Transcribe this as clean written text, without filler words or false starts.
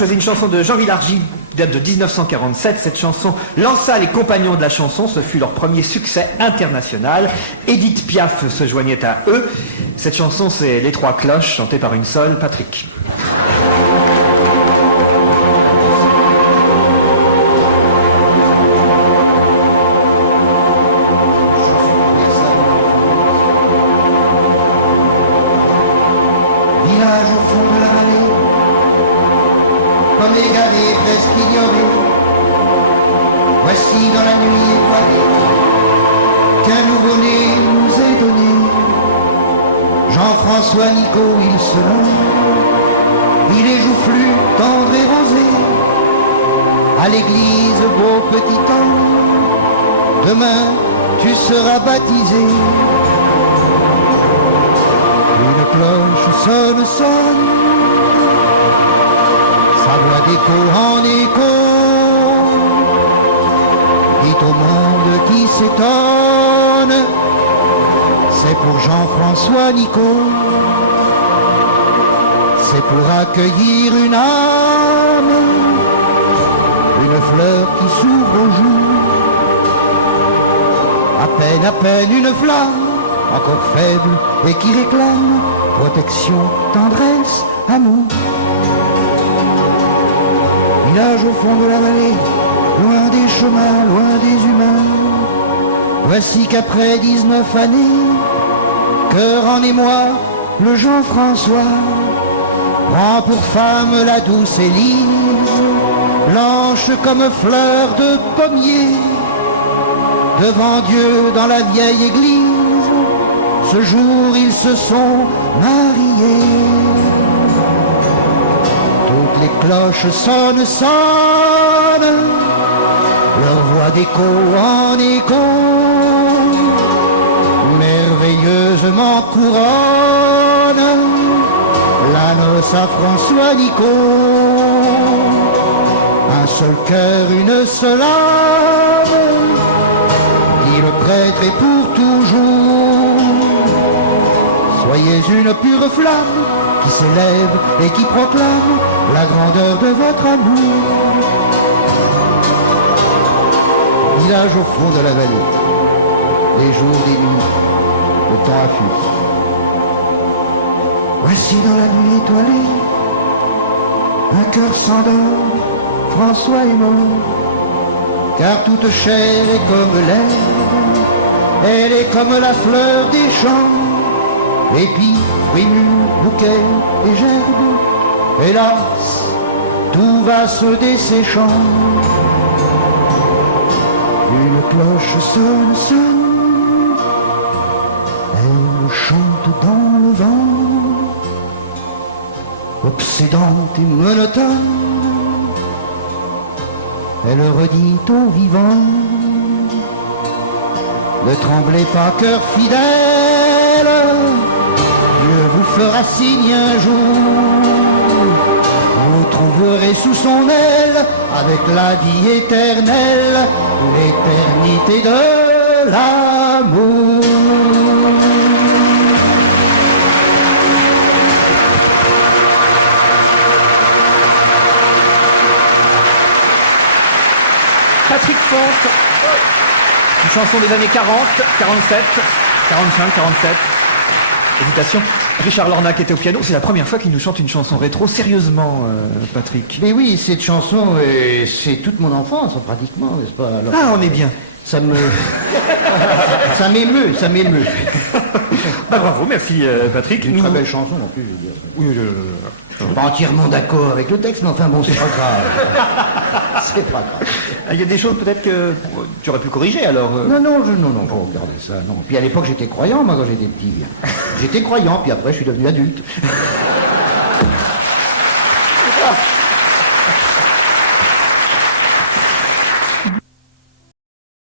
choisi une chanson de Jean Villargy, date de 1947. Cette chanson lança les Compagnons de la chanson. Ce fut leur premier succès international. Édith Piaf se joignait à eux. Cette chanson, c'est Les Trois Cloches, chantée par une seule, Patrick. Village au fond de la vallée, comme égaré, presque ignoré. Voici dans la nuit étoilée qu'un nouveau-né nous est donné. Jean-François Nico, il se nomme, il est joufflu, tendre et rosé. À l'église, beau petit homme, demain tu seras baptisé. Une cloche sonne, sonne, sa voix d'écho en écho, dit au monde qui s'étonne, c'est pour Jean-François Nico, c'est pour accueillir une âme, une fleur qui s'ouvre au jour, à peine une flamme, encore faible et qui réclame protection, tendresse, amour. Village au fond de la vallée, loin des chemins, loin des humains. Voici qu'après 19 années, cœur en émoi, le Jean-François prend pour femme la douce Élise, blanche comme fleur de pommier, devant Dieu dans la vieille église. Ce jour ils se sont mariés. Toutes les cloches sonnent, sonnent, leur voix d'écho en écho, merveilleusement couronne la noce à François Nico. Un seul cœur, une seule âme, dit le prêtre et pour toujours. Soyez une pure flamme qui s'élève et qui proclame la grandeur de votre amour. Village au fond de la vallée, des jours, des nuits, le temps affût. Voici dans la nuit étoilée, un cœur s'endort, François est mort, car toute chair est comme l'herbe, elle est comme la fleur des champs. Épis, fruits mûrs, bouquets et gerbes, hélas, tout va se desséchant. Une cloche sonne, sonne, elle chante dans le vent, obsédante et monotone, elle redit aux vivants, ne tremblez pas, cœur fidèle, Dieu vous fera signe un jour, vous trouverez sous son aile, avec la vie éternelle, l'éternité de l'amour. Patrick Ponte, une chanson des années 40, 47, 45, 47. Hésitation. Richard Lornac était au piano. C'est la première fois qu'il nous chante une chanson rétro. Sérieusement, Patrick. Mais oui, cette chanson, c'est toute mon enfance, pratiquement, n'est-ce pas? Alors, Ah, on est bien. ça m'émeut, ça m'émeut. Bah, bravo, merci Patrick. Une très belle chanson en plus, je veux dire. Oui, je suis pas entièrement d'accord avec le texte, mais enfin bon, c'est pas grave. C'est pas grave. Il y a des choses peut-être que tu aurais pu corriger alors. Non, faut regarder ça, non. Puis à l'époque, j'étais croyant, moi, quand j'étais petit, bien. J'étais croyant, puis après, je suis devenu adulte.